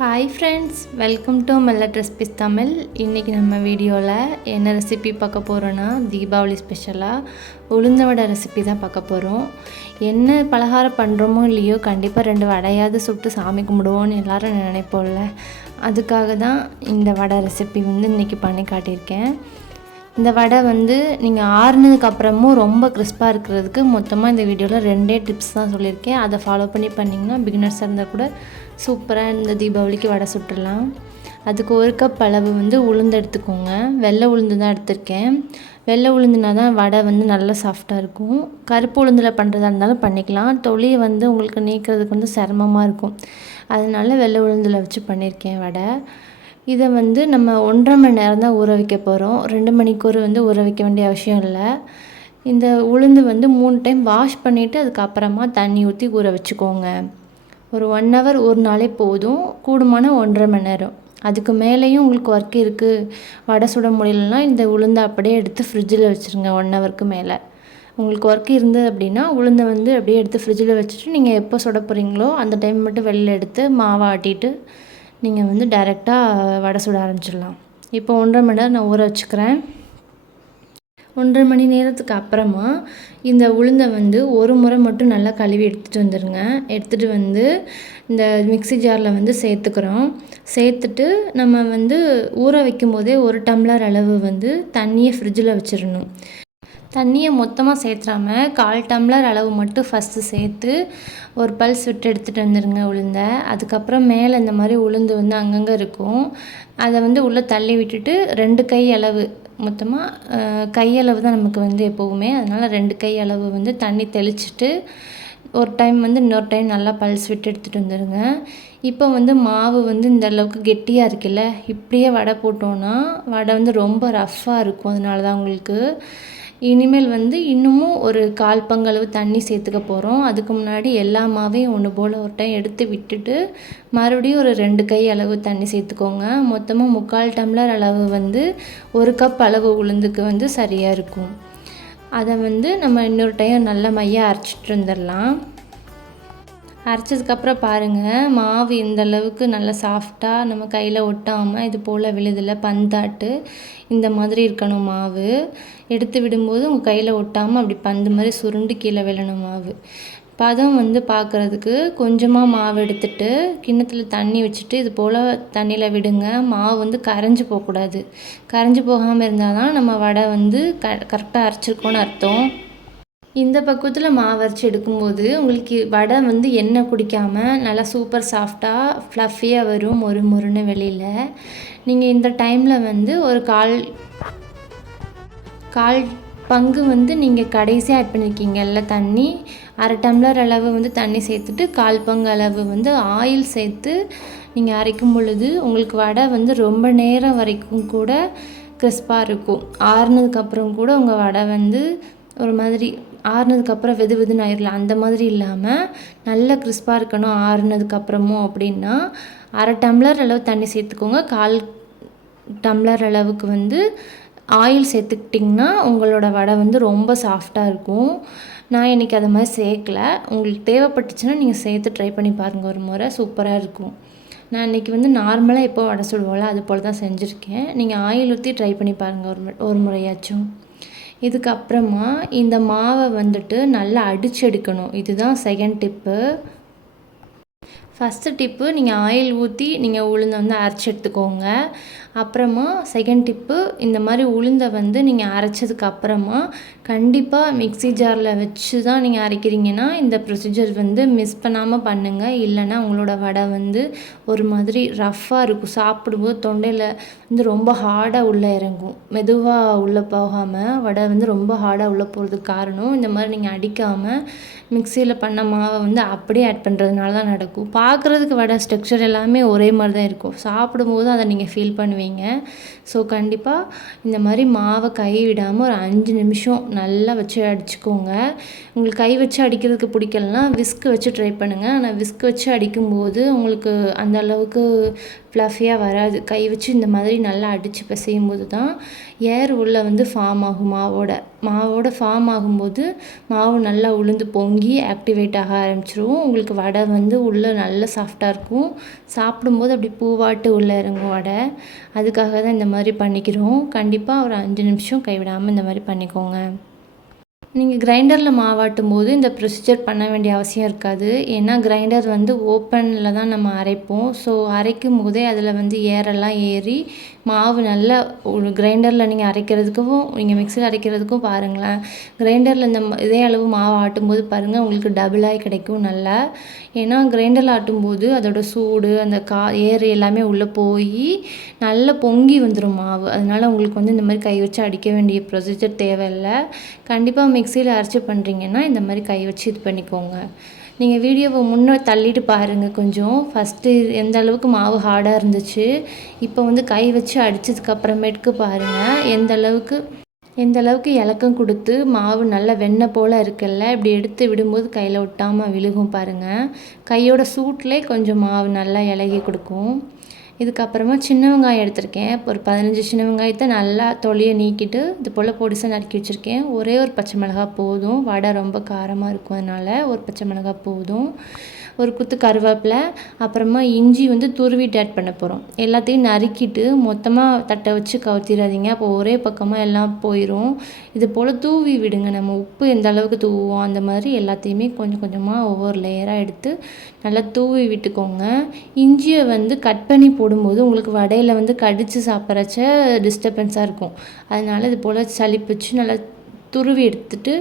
Hi friends welcome to millet recipes Tamil இன்றைக்கி நம்ம வீடியோவில் என்ன ரெசிபி பார்க்க போகிறோன்னா தீபாவளி ஸ்பெஷலாக உளுந்த வடை ரெசிபி தான் பார்க்க போகிறோம் என்ன பலகாரம் பண்ணுறோமோ இல்லையோ கண்டிப்பாக ரெண்டு வடையாவது சுட்டு சாமி கும்பிடுவோன்னு எல்லோரும் நினைப்போம்ல. அதுக்காக தான் இந்த வடை ரெசிபி வந்து இன்றைக்கி பண்ணி காட்டியிருக்கேன். இந்த வடை வந்து நீங்கள் ஆறுனதுக்கு அப்புறமும் ரொம்ப கிறிஸ்பாக இருக்கிறதுக்கு மொத்தமாக இந்த வீடியோவில் ரெண்டே டிப்ஸ் தான் சொல்லியிருக்கேன். அதை ஃபாலோ பண்ணி பண்ணிங்கன்னா பிகினர்ஸாக இருந்தால் கூட சூப்பராக இந்த தீபாவளிக்கு வடை சுட்டுடலாம். அதுக்கு ஒரு கப் அளவு வந்து உளுந்து எடுத்துக்கோங்க. வெள்ளை உளுந்து தான் எடுத்திருக்கேன். வெள்ளை உளுந்துனா தான் வடை வந்து நல்லா சாஃப்டாக இருக்கும். கருப்பு உளுந்தில் பண்ணுறதா இருந்தாலும் பண்ணிக்கலாம். தொழியை வந்து உங்களுக்கு நீக்கிறதுக்கு வந்து சிரமமாக இருக்கும். அதனால வெள்ளை உளுந்தில் வச்சு பண்ணியிருக்கேன் வடை. இதை வந்து நம்ம ஒன்றரை மணி நேரம் தான் ஊற வைக்க போகிறோம் ரெண்டு மணிக்கூர் வந்து ஊற வைக்க வேண்டிய அவசியம் இல்லை. இந்த உளுந்து வந்து மூணு டைம் வாஷ் பண்ணிவிட்டு அதுக்கப்புறமா தண்ணி ஊற்றி ஊற வச்சுக்கோங்க. ஒரு ஒன் ஹவர் ஒரு நாளே போதும். கூடுமான ஒன்றரை மணி நேரம். அதுக்கு மேலேயும் உங்களுக்கு ஒர்க் இருக்குது வடை சுட முடியலன்னா இந்த உளுந்தை அப்படியே எடுத்து ஃப்ரிட்ஜில் வச்சுருங்க ஒன் ஹவருக்கு மேலே. உங்களுக்கு ஒர்க் இருந்தது அப்படின்னா உளுந்தை வந்து அப்படியே எடுத்து ஃப்ரிட்ஜில் வச்சுட்டு நீங்கள் எப்போ சுட போகிறீங்களோ அந்த டைம் மட்டும் வெளில எடுத்து மாவை ஆட்டிட்டு நீங்கள் வந்து டைரெக்டாக வடை சுட ஆரம்பிச்சிடலாம். இப்போ ஒன்றரை மணி நேரம் நான் ஊற வச்சுக்கிறேன். ஒன்றரை மணி நேரத்துக்கு அப்புறமா இந்த உளுந்தை வந்து ஒரு முறை மட்டும் நல்லா கழுவி எடுத்துகிட்டு வந்துடுங்க எடுத்துகிட்டு வந்து இந்த மிக்சி ஜாரில் வந்து சேர்த்துக்கிறோம். சேர்த்துட்டு நம்ம வந்து ஊற வைக்கும் போதே ஒரு டம்ளர் அளவு வந்து தண்ணியை ஃப்ரிட்ஜில் வச்சிடணும். தண்ணியை மொத்தமாக சேர்த்துறாம கால் டம்ளர் அளவு மட்டும் ஃபஸ்ட்டு சேர்த்து ஒரு பல்ஸ் விட்டு எடுத்துகிட்டு வந்துடுங்க உளுந்த. அதுக்கப்புறம் மேலே இந்த மாதிரி உளுந்து வந்து அங்கங்கே இருக்கும். அதை வந்து உள்ளே தள்ளி விட்டுட்டு ரெண்டு கை அளவு மொத்தமாக கையளவு தான் நமக்கு வந்து எப்போவுமே. அதனால் ரெண்டு கை அளவு வந்து தண்ணி தெளிச்சிட்டு ஒரு டைம் வந்து இன்னொரு டைம் நல்லா பல்ஸ் விட்டு எடுத்துகிட்டு வந்துடுங்க இப்போ வந்து மாவு வந்து இந்த அளவுக்கு கெட்டியாக இருக்குல்ல இப்படியே வடை போட்டோன்னா வடை வந்து ரொம்ப ரஃப்பாக இருக்கும். அதனால தான் உங்களுக்கு இனிமேல் வந்து இன்னமும் ஒரு கால் பங்களவு தண்ணி சேர்த்துக்க போகிறோம் அதுக்கு முன்னாடி எல்லா மாவையும் ஒன்று போல் ஒரு டைம் எடுத்து விட்டுட்டு மறுபடியும் ஒரு ரெண்டு கை அளவு தண்ணி சேர்த்துக்கோங்க. மொத்தமாக முக்கால் டம்ளர் அளவு வந்து ஒரு கப் அளவு உளுந்துக்கு வந்து சரியாக இருக்கும். அதை வந்து நம்ம இன்னொரு டைம் நல்லா மையாக அரைச்சிட்டு வந்துடலாம் அரைச்சதுக்கப்புறம் பாருங்கள் மாவு இந்த அளவுக்கு நல்லா சாஃப்டாக நம்ம கையில் ஒட்டாமல் இது போல் விழுதில் பந்தாட்டு இந்த மாதிரி இருக்கணும் மாவு. எடுத்து விடும்போது உங்கள் கையில் ஒட்டாமல் அப்படி பந்து மாதிரி சுருண்டு கீழே விழணும் மாவு. பதம் வந்து பார்க்குறதுக்கு கொஞ்சமாக மாவு எடுத்துட்டு கிண்ணத்தில் தண்ணி வச்சுட்டு இது போல் தண்ணியில் விடுங்க. மாவு வந்து கரைஞ்சி போகக்கூடாது. கரைஞ்சி போகாமல் இருந்தால் தான் நம்ம வடை வந்து க கரெக்டாக அரைச்சிருக்கோன்னு அர்த்தம். இந்த பக்குவத்தில் மாவு அரைச்சி எடுக்கும்போது உங்களுக்கு வடை வந்து எண்ணெய் குடிக்காமல் நல்லா சூப்பர் சாஃப்டாக ஃப்ளஃபியாக வரும் மொறு மொறுன்னு வெளியில். நீங்கள் இந்த டைமில் வந்து ஒரு கால் கால் பங்கு வந்து நீங்கள் கடைசியாக ஆட் பண்ணியிருக்கீங்கல்ல தண்ணி அரை டம்ளர் அளவு வந்து தண்ணி சேர்த்துட்டு கால் பங்கு அளவு வந்து ஆயில் சேர்த்து நீங்கள் அரைக்கும் பொழுது உங்களுக்கு வடை வந்து ரொம்ப நேரம் வரைக்கும் கூட கிறிஸ்பாக இருக்கும். ஆறுனதுக்கப்புறம் கூட உங்கள் வடை வந்து ஒரு மாதிரி ஆறுனதுக்கப்புறம் வெது வெதுன்னு ஆயிடலாம் அந்த மாதிரி இல்லாமல் நல்ல கிறிஸ்பாக இருக்கணும். ஆறுனதுக்கப்புறமும் அப்படின்னா அரை டம்ளர் அளவு தண்ணி சேர்த்துக்கோங்க. கால் டம்ளர் அளவுக்கு வந்து ஆயில் சேர்த்துக்கிட்டிங்கன்னா உங்களோட வடை வந்து ரொம்ப சாஃப்டாக இருக்கும். நான் இன்றைக்கி அதை மாதிரி சேர்க்கல. உங்களுக்கு தேவைப்பட்டுச்சுன்னா நீங்கள் சேர்த்து ட்ரை பண்ணி பாருங்கள் ஒரு முறை சூப்பராக இருக்கும். நான் இன்றைக்கி வந்து நார்மலாக எப்போ வடை சுடுவோம்ல அது போல் தான் செஞ்சுருக்கேன். நீங்கள் ஆயில் ஊற்றி ட்ரை பண்ணி பாருங்கள் ஒரு ஒரு முறையாச்சும். இதுக்கப்புறமா இந்த மாவை வந்துட்டு நல்லா அடித்து எடுக்கணும் இதுதான் செகண்ட் டிப்பு ஃபஸ்ட்டு டிப்பு நீங்கள் ஆயில் ஊற்றி நீங்கள் உளுந்து வந்து அரைச்சி எடுத்துக்கோங்க. அப்புறமா செகண்ட் டிப்பு இந்த மாதிரி உளுந்தை வந்து நீங்கள் அரைச்சதுக்கு அப்புறமா கண்டிப்பாக மிக்சி ஜாரில் வச்சு தான் நீங்கள் அரைக்கிறீங்கன்னா இந்த ப்ரொசீஜர் வந்து மிஸ் பண்ணாமல் பண்ணுங்கள் இல்லைன்னா உங்களோட வடை வந்து ஒரு மாதிரி ரஃப்பாக இருக்கும். சாப்பிடும்போது தொண்டையில் வந்து ரொம்ப ஹார்டாக உள்ளே இறங்கும். மெதுவாக உள்ளே போகாமல் வடை வந்து ரொம்ப ஹார்டாக உள்ளே போகிறதுக்கு காரணம் இந்த மாதிரி நீங்கள் அடிக்காமல் மிக்சியில் பண்ண மாவை வந்து அப்படியே ஆட் பண்ணுறதுனால தான் நடக்கும். பார்க்குறதுக்கு வடை ஸ்ட்ரக்சர் எல்லாமே ஒரே மாதிரி தான் இருக்கும். சாப்பிடும்போது அதை நீங்கள் ஃபீல் பண்ணுவீங்க. ஸோ கண்டிப்பாக இந்த மாதிரி மாவை கை விடாமல் ஒரு அஞ்சு நிமிஷம் நல்லா வச்சு அடிச்சுக்கோங்க. உங்களுக்கு கை வச்சு அடிக்கிறதுக்கு பிடிக்கலனா விஸ்க் வச்சு ட்ரை பண்ணுங்கள் ஆனால் விஸ்க் வச்சு அடிக்கும்போது உங்களுக்கு அந்த அளவுக்கு ஃப்ளஃபியாக வராது. கை வச்சு இந்த மாதிரி நல்லா அடித்து பிசையும் போது தான் ஏர் உள்ளே வந்து ஃபார்ம் ஆகும் மாவோட. மாவோட ஃபார்ம் ஆகும்போது மாவு நல்லா உளுந்து பொங்கி ஆக்டிவேட் ஆக ஆரம்பிச்சிரும். உங்களுக்கு வடை வந்து உள்ளே நல்லா சாஃப்டாக இருக்கும். சாப்பிடும்போது அப்படி பூவாட்டு உள்ளே இறங்கும் வடை. அதுக்காக தான் இந்த மாதிரி பண்ணிக்கிறோம். கண்டிப்பாக ஒரு அஞ்சு நிமிஷம் கைவிடாமல் இந்த மாதிரி பண்ணிக்கோங்க. நீங்கள் கிரைண்டரில் மாவாட்டும் போது இந்த ப்ரொசீஜர் பண்ண வேண்டிய அவசியம் இருக்காது. ஏன்னா கிரைண்டர் வந்து ஓப்பனில் தான் நம்ம அரைப்போம். ஸோ அரைக்கும் போதே அதில் வந்து ஏரெல்லாம் ஏறி மாவு நல்லா ஒரு கிரைண்டரில் நீங்கள் அரைக்கிறதுக்கும் நீங்கள் மிக்சியில் அரைக்கிறதுக்கும் பாருங்களேன். கிரைண்டரில் இந்த இதே அளவு மாவு ஆட்டும்போது பாருங்கள் உங்களுக்கு டபுளாகி கிடைக்கும் நல்லா. ஏன்னா கிரைண்டரில் ஆட்டும்போது அதோட சூடு அந்த கா ஏர் எல்லாமே உள்ளே போய் நல்லா பொங்கி வந்துடும் மாவு. அதனால் உங்களுக்கு வந்து இந்த மாதிரி கை வச்சு அடிக்க வேண்டிய ப்ரொசீஜர் தேவையில்லை. கண்டிப்பாக மிக்சியில் அரைச்சி பண்ணுறீங்கன்னா இந்த மாதிரி கை வச்சு இது பண்ணிக்கோங்க. நீங்கள் வீடியோவை முன்னே தள்ளிட்டு பாருங்கள் கொஞ்சம். ஃபஸ்ட்டு எந்த அளவுக்கு மாவு ஹார்டாக இருந்துச்சு இப்போ வந்து கை வச்சு அடித்ததுக்கப்புறமேட்டுக்கு பாருங்கள் எந்த அளவுக்கு எந்த அளவுக்கு இலக்கம் கொடுத்து மாவு நல்லா வெண்ணெய் போல் இருக்குல்ல இப்படி எடுத்து விடும்போது கையில் ஒட்டாமல் விழுகும் பாருங்கள் கையோட சூட்லேயே கொஞ்சம் மாவு நல்லா இலகி கொடுக்கும். இதுக்கப்புறமா சின்ன வெங்காயம் எடுத்திருக்கேன். ஒரு பதினஞ்சு சின்ன வெங்காயத்தை நல்லா தொலியை நீக்கிட்டு இது போல் பொடிசாக நறுக்கி வச்சுருக்கேன். ஒரே ஒரு பச்சை மிளகா போதும். வடை ரொம்ப காரமாக இருக்கும் அதனால் ஒரு பச்சை மிளகா போதும். ஒரு குத்து கருவேப்பிலை அப்புறமா இஞ்சி வந்து துருவிட்டு ஆட் பண்ண போகிறோம் எல்லாத்தையும் நறுக்கிட்டு மொத்தமாக தட்டை வச்சு கவுத்திடாதீங்க அப்போ ஒரே பக்கமாக எல்லாம் போயிடும் இது போல் தூவி விடுங்க. நம்ம உப்பு எந்த அளவுக்கு தூவுவோம் அந்த மாதிரி எல்லாத்தையுமே கொஞ்சம் கொஞ்சமாக ஒவ்வொரு லேயராக எடுத்து நல்லா தூவி விட்டுக்கோங்க. இஞ்சியை வந்து கட் பண்ணி போடும்போது உங்களுக்கு வடையில் வந்து கடித்து சாப்பிட்றச்ச டிஸ்டர்பன்ஸாக இருக்கும். அதனால் இது போல் சளிப்பிச்சு நல்லா துருவி எடுத்துட்டு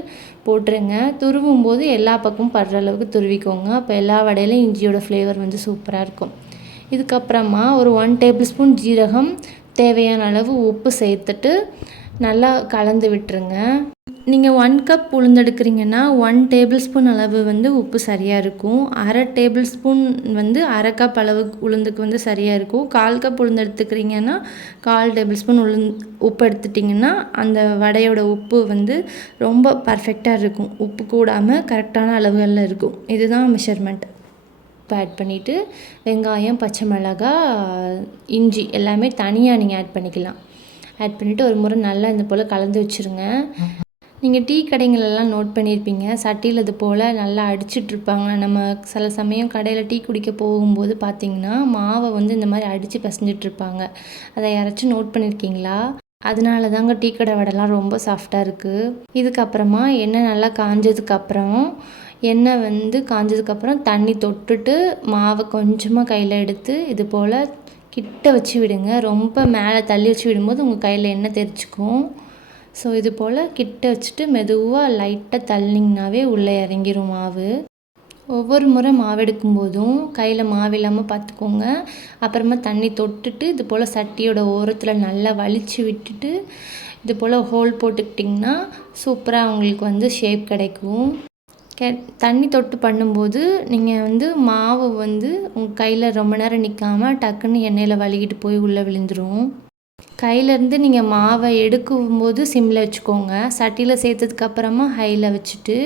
போட்டுருங்க. துருவும் போது எல்லா பக்கமும் படுற அளவுக்கு துருவிக்கோங்க. அப்போ எல்லா வடையிலையும் இஞ்சியோட ஃப்ளேவர் வந்து சூப்பராக இருக்கும். இதுக்கப்புறமா ஒரு ஒன் டேபிள் ஸ்பூன் ஜீரகம் தேவையான அளவு உப்பு சேர்த்துட்டு நல்லா கலந்து விட்டுருங்க. நீங்கள் ஒன் கப் உளுந்தெடுக்கிறீங்கன்னா ஒன் டேபிள் ஸ்பூன் அளவு வந்து உப்பு சரியாக இருக்கும். அரை டேபிள் ஸ்பூன் வந்து அரை கப் அளவு உளுந்துக்கு வந்து சரியாக இருக்கும். கால் கப் உளுந்து எடுத்துக்கிறீங்கன்னா கால் டேபிள் ஸ்பூன் உளுந் உப்பு எடுத்துட்டிங்கன்னா அந்த வடையோட உப்பு வந்து ரொம்ப பர்ஃபெக்டாக இருக்கும். உப்பு கூடாமல் கரெக்டான அளவுகளில் இருக்கும். இதுதான் மெஷர்மெண்ட் உப்பு ஆட் பண்ணிவிட்டு வெங்காயம் பச்சை மிளகா இஞ்சி எல்லாமே தனியாக நீங்கள் ஆட் பண்ணிக்கலாம். ஆட் பண்ணிவிட்டு ஒரு முறை நல்லா இந்த போல் கலந்து வச்சுருங்க. நீங்கள் டீ கடைங்களெல்லாம் நோட் பண்ணியிருப்பீங்க சட்டியில் இது போல் நல்லா அடிச்சிட்ருப்பாங்க. நம்ம சில சமயம் கடையில் டீ குடிக்க போகும்போது பார்த்தீங்கன்னா மாவை வந்து இந்த மாதிரி அடித்து பிசைஞ்சிட்ருப்பாங்க. அதை யாராச்சும் நோட் பண்ணியிருக்கீங்களா அதனால தாங்க டீ கடை வடைலாம் ரொம்ப சாஃப்டாக இருக்குது இதுக்கப்புறமா எண்ணெய் நல்லா காஞ்சதுக்கப்புறம் எண்ணெய் வந்து காஞ்சதுக்கப்புறம் தண்ணி தொட்டுட்டு மாவை கொஞ்சமாக கையில் எடுத்து இது போல் கிட்ட வச்சு விடுங்க. ரொம்ப மேலே தள்ளி வச்சு விடும்போது உங்கள் கையில் எண்ணெய் தெரிச்சுக்கும் ஸோ இது போல் கிட்ட வச்சுட்டு மெதுவாக லைட்டாக தள்ளிங்கனாவே உள்ளே இறங்கிரும் மாவு. ஒவ்வொரு முறை மாவு எடுக்கும் போதும் கையில் மாவு இல்லாமல் பார்த்துக்கோங்க அப்புறமா தண்ணி தொட்டுட்டு இது போல் சட்டியோட ஓரத்தில் நல்லா வலிச்சு விட்டுட்டு இது போல் ஹோல் போட்டுக்கிட்டிங்கன்னா சூப்பராக உங்களுக்கு வந்து ஷேப் கிடைக்கும். கே தண்ணி தொட்டு பண்ணும்போது நீங்கள் வந்து மாவு வந்து உங்கள் கையில் ரொம்ப நேரம் நிற்காமல் டக்குன்னு எண்ணெயில் வலிக்கிட்டு போய் உள்ளே விழுந்துடும் கையிலேருந்து நீங்கள் மாவை எடுக்கும்போது சிம்மில் வச்சுக்கோங்க. சட்டியில் சேர்த்ததுக்கப்புறமா ஹையில் வச்சுட்டு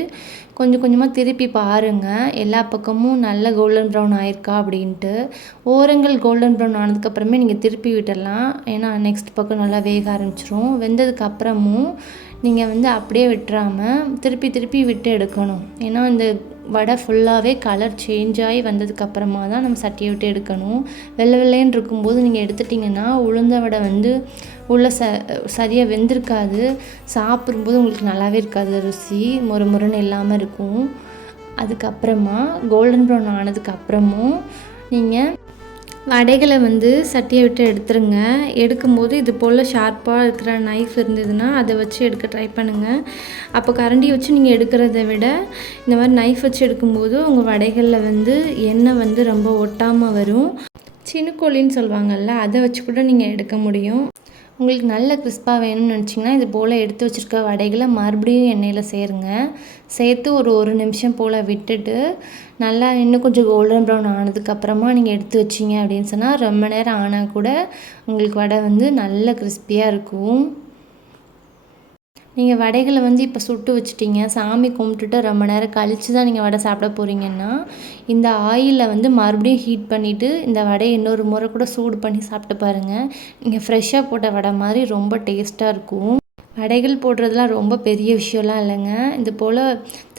கொஞ்சம் கொஞ்சமாக திருப்பி பாருங்கள் எல்லா பக்கமும் நல்ல கோல்டன் ப்ரௌன் ஆயிருக்கா அப்படின்ட்டு. ஓரங்கள் கோல்டன் ப்ரௌன் ஆனதுக்கப்புறமே நீங்கள் திருப்பி விட்டுடலாம் ஏன்னா நெக்ஸ்ட் பக்கம் நல்லா வேக ஆரம்பிச்சிரும். வெந்ததுக்கப்புறமும் நீங்கள் வந்து அப்படியே விட்டுறாமல் திருப்பி திருப்பி விட்டு எடுக்கணும். ஏன்னா இந்த வடை ஃபுல்லாகவே கலர் சேஞ்ச் ஆகி வந்ததுக்கப்புறமா தான் நம்ம சட்டியை விட்டு எடுக்கணும். வெள்ளை வெள்ளைன்னு இருக்கும்போது நீங்கள் எடுத்துட்டிங்கன்னா உளுந்த வடை வந்து உள்ள ச சரியாக வெந்திருக்காது. சாப்பிடும்போது உங்களுக்கு நல்லாவே இருக்காது ருசி மொறு மொறுன்னு இல்லாமல் இருக்கும். அதுக்கப்புறமா கோல்டன் ப்ரௌன் ஆனதுக்கப்புறமும் நீங்கள் வடைகளை வந்து சட்டியை விட்டு எடுத்துருங்க. எடுக்கும்போது இது போல் ஷார்ப்பாக இருக்கிற நைஃப் இருந்ததுன்னா அதை வச்சு எடுக்க ட்ரை பண்ணுங்கள் அப்போ கரண்டி வச்சு நீங்கள் எடுக்கிறத விட இந்த மாதிரி நைஃப் வச்சு எடுக்கும்போது உங்கள் வடைகளில் வந்து எண்ணெய் வந்து ரொம்ப ஒட்டாமல் வரும். சினுக்கோழின்னு சொல்லுவாங்கள்ல அதை வச்சு கூட நீங்கள் எடுக்க முடியும். உங்களுக்கு நல்ல கிறிஸ்பாக வேணும்னு நினச்சிங்கன்னா இது போல் எடுத்து வச்சுருக்க வடைகளை மறுபடியும் எண்ணெயில் சேருங்க. சேர்த்து ஒரு ஒரு நிமிஷம் போல் விட்டுட்டு நல்லா இன்னும் கொஞ்சம் கோல்டன் ப்ரௌன் ஆனதுக்கப்புறமா நீங்கள் எடுத்து வச்சிங்க அப்படின்னு சொன்னால் ரொம்ப நேரம் ஆனால் கூட உங்களுக்கு வடை வந்து நல்ல கிறிஸ்பியாக இருக்கும். நீங்கள் வடைகளை வந்து இப்போ சுட்டு வச்சுட்டீங்க சாமி கும்பிட்டுட்டு ரொம்ப நேரம் கழித்து தான் நீங்கள் வடை சாப்பிட போகிறீங்கன்னா இந்த ஆயிலில் வந்து மறுபடியும் ஹீட் பண்ணிவிட்டு இந்த வடையை இன்னொரு முறை கூட சூடு பண்ணி சாப்பிட்டு பாருங்கள் நீங்கள் ஃப்ரெஷ்ஷாக போட்ட வடை மாதிரி ரொம்ப டேஸ்ட்டாக இருக்கும். வடைகள் போடுறதுலாம் ரொம்ப பெரிய விஷயம்லாம் இல்லைங்க. இது போல்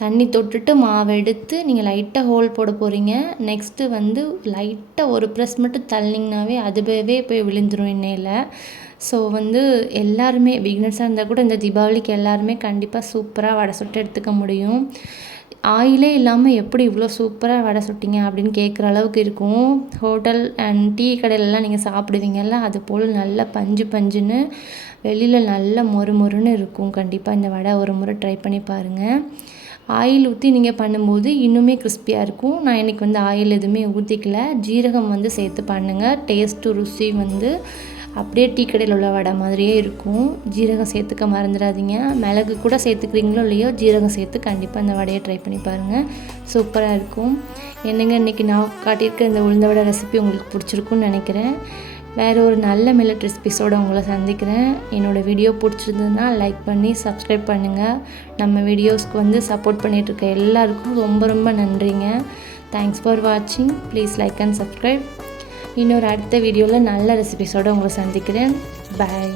தண்ணி தொட்டுட்டு மாவு எடுத்து நீங்கள் லைட்டாக ஹோல் போட போகிறீங்க நெக்ஸ்ட்டு வந்து லைட்டாக ஒரு ப்ரெஸ் மட்டும் தள்ளிங்கனாவே அதுவே போய் விழுந்துடும் எண்ணெயில். ஸோ வந்து எல்லாருமே பிகினர்ஸாக இருந்தால் கூட இந்த தீபாவளிக்கு எல்லாருமே கண்டிப்பாக சூப்பராக வடை சுட்டு எடுத்துக்க முடியும். ஆயிலே இல்லாமல் எப்படி இவ்வளோ சூப்பராக வடை சுட்டிங்க அப்படின்னு கேட்குற அளவுக்கு இருக்கும். ஹோட்டல் அண்ட் டீ கடையிலலாம் நீங்கள் சாப்பிடுவீங்கல்ல அது போல் நல்லா பஞ்சு பஞ்சுன்னு வெளியில் நல்லா மொறு மொறுன்னு இருக்கும். கண்டிப்பாக இந்த வடை ஒரு முறை ட்ரை பண்ணி பாருங்கள் ஆயில் ஊற்றி நீங்கள் பண்ணும்போது இன்னுமே கிறிஸ்பியாக இருக்கும். நான் இன்றைக்கி வந்து ஆயில் எதுவுமே ஊற்றிக்கல ஜீரகம் வந்து சேர்த்து பண்ணுங்கள் டேஸ்ட்டு ருசி வந்து அப்படியே டீ கடையில் உள்ள வடை மாதிரியே இருக்கும். ஜீரகம் சேர்த்துக்க மறந்துடாதீங்க. மிளகு கூட சேர்த்துக்கிறீங்களோ இல்லையோ ஜீரகம் சேர்த்து கண்டிப்பாக அந்த வடையை ட்ரை பண்ணி பாருங்கள் சூப்பராக இருக்கும். என்னங்க இன்றைக்கி நான் காட்டியிருக்க இந்த உளுந்த வடை ரெசிபி உங்களுக்கு பிடிச்சிருக்குன்னு நினைக்கிறேன். வேறு ஒரு நல்ல மில்லட் ரெசிபிஸோடு உங்களை சந்திக்கிறேன். என்னோடய வீடியோ பிடிச்சிருந்ததுன்னா லைக் பண்ணி சப்ஸ்கிரைப் பண்ணுங்கள் நம்ம வீடியோஸ்க்கு வந்து சப்போர்ட் பண்ணிகிட்ருக்க எல்லாருக்கும் ரொம்ப ரொம்ப நன்றிங்க. தேங்க்ஸ் ஃபார் வாட்சிங் ப்ளீஸ் லைக் அண்ட் சப்ஸ்கிரைப் இன்னொரு அடுத்த வீடியோவில் நல்ல ரெசிபிஸோடு உங்களை சந்திக்கிறேன். பாய்